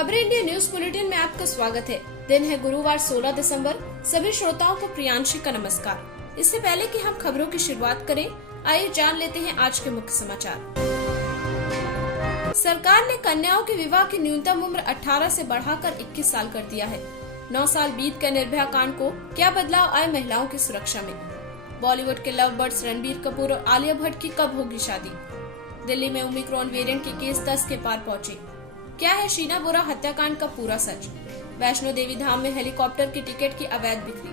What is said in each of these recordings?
खबरें India news bulletin में आपका स्वागत है। दिन है गुरुवार 16 दिसंबर। सभी श्रोताओं को प्रियांशी का नमस्कार। इससे पहले कि हम खबरों की शुरुआत करें, आइए जान लेते हैं आज के मुख्य समाचार। सरकार ने कन्याओं के विवाह की न्यूनतम उम्र 18 से बढ़ाकर 21 साल कर दिया है। 9 साल बीत कर निर्भया कांड को क्या बदलाव आए महिलाओं की सुरक्षा में। बॉलीवुड के लव बर्ड्स रणबीर कपूर और आलिया भट्ट की कब होगी शादी। दिल्ली में ओमिक्रॉन वेरिएंट के केस 10 के पार पहुंचे। क्या है शीना बोरा हत्याकांड का पूरा सच। वैष्णो देवी धाम में हेलीकॉप्टर की टिकट की अवैध बिक्री।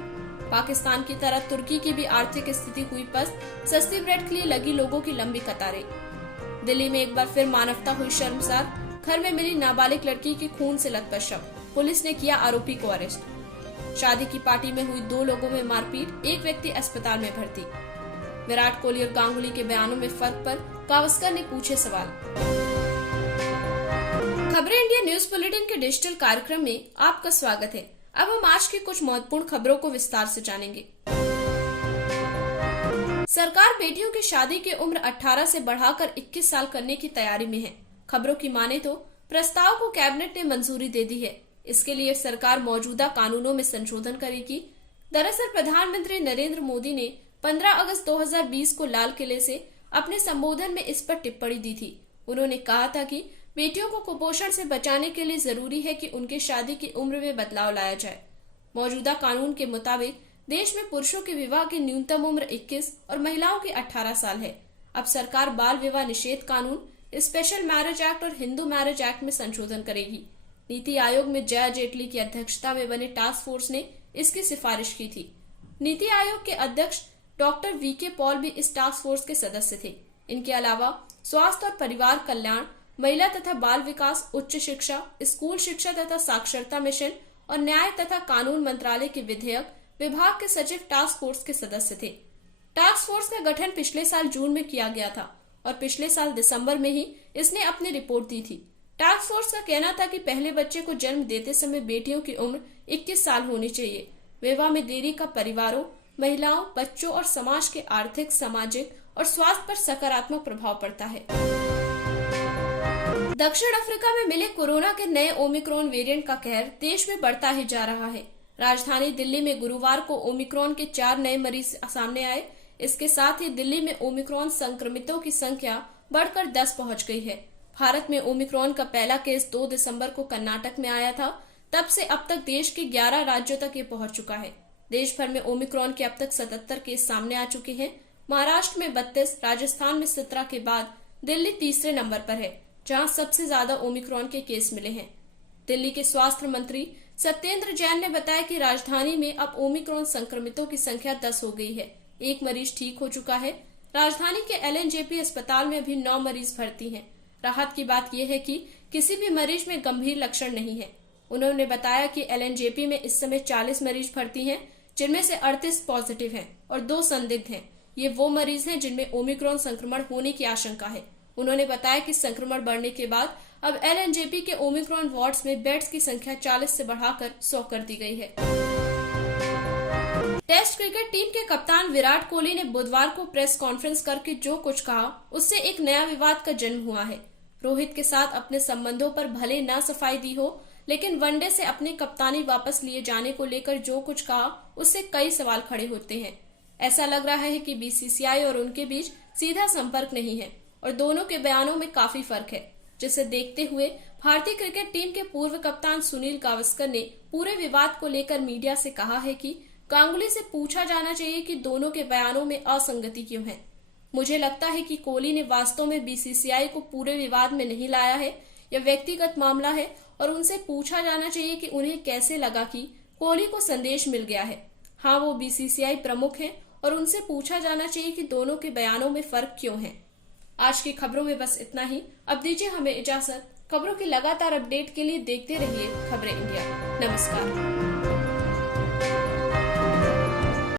पाकिस्तान की तरह तुर्की की भी आर्थिक स्थिति हुई पस्त। सस्ती ब्रेड के लिए लगी लोगों की लंबी कतारें। दिल्ली में एक बार फिर मानवता हुई शर्मसार। घर में मिली नाबालिग लड़की की खून से लथपथ शव। पुलिस ने किया आरोपी को अरेस्ट। शादी की पार्टी में हुई 2 लोगों में मारपीट। एक व्यक्ति अस्पताल में भर्ती। विराट कोहली और गांगुली के बयानों में फर्क पर गावस्कर ने पूछे सवाल। खबरें इंडिया न्यूज बुलेटिन के डिजिटल कार्यक्रम में आपका स्वागत है। अब हम आज की कुछ महत्वपूर्ण खबरों को विस्तार से जानेंगे। सरकार बेटियों की शादी की उम्र 18 से बढ़ाकर 21 साल करने की तैयारी में है। खबरों की माने तो प्रस्ताव को कैबिनेट ने मंजूरी दे दी है। इसके लिए सरकार मौजूदा कानूनों में संशोधन करेगी। दरअसल प्रधानमंत्री नरेंद्र मोदी ने 15 अगस्त 2020 को लाल किले से अपने संबोधन में इस पर टिप्पणी दी थी। उन्होंने कहा था कि बेटियों को कुपोषण से बचाने के लिए जरूरी है कि उनकी शादी की उम्र में बदलाव लाया जाए। मौजूदा कानून के मुताबिक देश में पुरुषों की विवाह की न्यूनतम उम्र 21 और महिलाओं की 18 साल है। अब सरकार बाल विवाह निषेध कानून, स्पेशल मैरिज एक्ट और हिंदू मैरिज एक्ट में संशोधन करेगी। नीति आयोग में जया जेटली की अध्यक्षता में बने टास्क फोर्स ने इसकी सिफारिश की थी। नीति आयोग के अध्यक्ष डॉक्टर वीके पॉल भी इस टास्क फोर्स के सदस्य थे। इनके अलावा स्वास्थ्य और परिवार कल्याण, महिला तथा बाल विकास, उच्च शिक्षा, स्कूल शिक्षा तथा साक्षरता मिशन और न्याय तथा कानून मंत्रालय के विधेयक विभाग के सचिव टास्क फोर्स के सदस्य थे। टास्क फोर्स का गठन पिछले साल जून में किया गया था और पिछले साल दिसंबर में ही इसने अपनी रिपोर्ट दी थी। टास्क फोर्स का कहना था कि पहले बच्चे को जन्म देते समय बेटियों की उम्र 21 साल होनी चाहिए। विवाह में देरी का परिवारों, महिलाओं, बच्चों और समाज के आर्थिक, सामाजिक और स्वास्थ्य पर सकारात्मक प्रभाव पड़ता है। दक्षिण अफ्रीका में मिले कोरोना के नए ओमिक्रॉन वेरिएंट का कहर देश में बढ़ता ही जा रहा है। राजधानी दिल्ली में गुरुवार को ओमिक्रॉन के 4 नए मरीज सामने आए। इसके साथ ही दिल्ली में ओमिक्रॉन संक्रमितों की संख्या बढ़कर 10 पहुंच गई है। भारत में ओमिक्रॉन का पहला केस 2 दिसंबर को कर्नाटक में आया था। तब से अब तक देश के 11 राज्यों तक ये पहुंच चुका है। देश भर में ओमिक्रॉन के अब तक 77 केस सामने आ चुके हैं। महाराष्ट्र में 32, राजस्थान में 17 के बाद दिल्ली तीसरे नंबर पर है, जहां सबसे ज्यादा ओमिक्रॉन के केस मिले हैं। दिल्ली के स्वास्थ्य मंत्री सत्येंद्र जैन ने बताया कि राजधानी में अब ओमिक्रॉन संक्रमितों की संख्या 10 हो गई है। एक मरीज ठीक हो चुका है। राजधानी के LNJP अस्पताल में अभी 9 मरीज भर्ती हैं। राहत की बात यह है कि किसी भी मरीज में गंभीर लक्षण नहीं है। उन्होंने बताया कि LNJP में इस समय 40 मरीज भर्ती हैं, जिनमें से 38 पॉजिटिव हैं और 2 संदिग्ध हैं। ये वो मरीज हैं जिनमें ओमिक्रॉन संक्रमण होने की आशंका है। उन्होंने बताया कि संक्रमण बढ़ने के बाद अब LNJP के ओमिक्रॉन वार्ड्स में बेड्स की संख्या 40 से बढ़ाकर 100 कर दी गई है। टेस्ट क्रिकेट टीम के कप्तान विराट कोहली ने बुधवार को प्रेस कॉन्फ्रेंस करके जो कुछ कहा, उससे एक नया विवाद का जन्म हुआ है। रोहित के साथ अपने संबंधों पर भले न सफाई दी हो, लेकिन वनडे से अपनी कप्तानी वापस लिए जाने को लेकर जो कुछ कहा, उससे कई सवाल खड़े होते हैं। ऐसा लग रहा है कि BCCI और उनके बीच सीधा संपर्क नहीं है और दोनों के बयानों में काफी फर्क है, जिसे देखते हुए भारतीय क्रिकेट टीम के पूर्व कप्तान सुनील गावस्कर ने पूरे विवाद को लेकर मीडिया से कहा है कि गांगुली से पूछा जाना चाहिए कि दोनों के बयानों में असंगति क्यों है। मुझे लगता है कि कोहली ने वास्तव में BCCI को पूरे विवाद में नहीं लाया है। यह व्यक्तिगत मामला है और उनसे पूछा जाना चाहिए कि उन्हें कैसे लगा कि कोहली को संदेश मिल गया है। हाँ, वो BCCI प्रमुख हैं और उनसे पूछा जाना चाहिए कि दोनों के बयानों में फर्क क्यों है। आज की खबरों में बस इतना ही। अब दीजिए हमें इजाजत। खबरों की लगातार अपडेट के लिए देखते रहिए खबरें इंडिया। नमस्कार।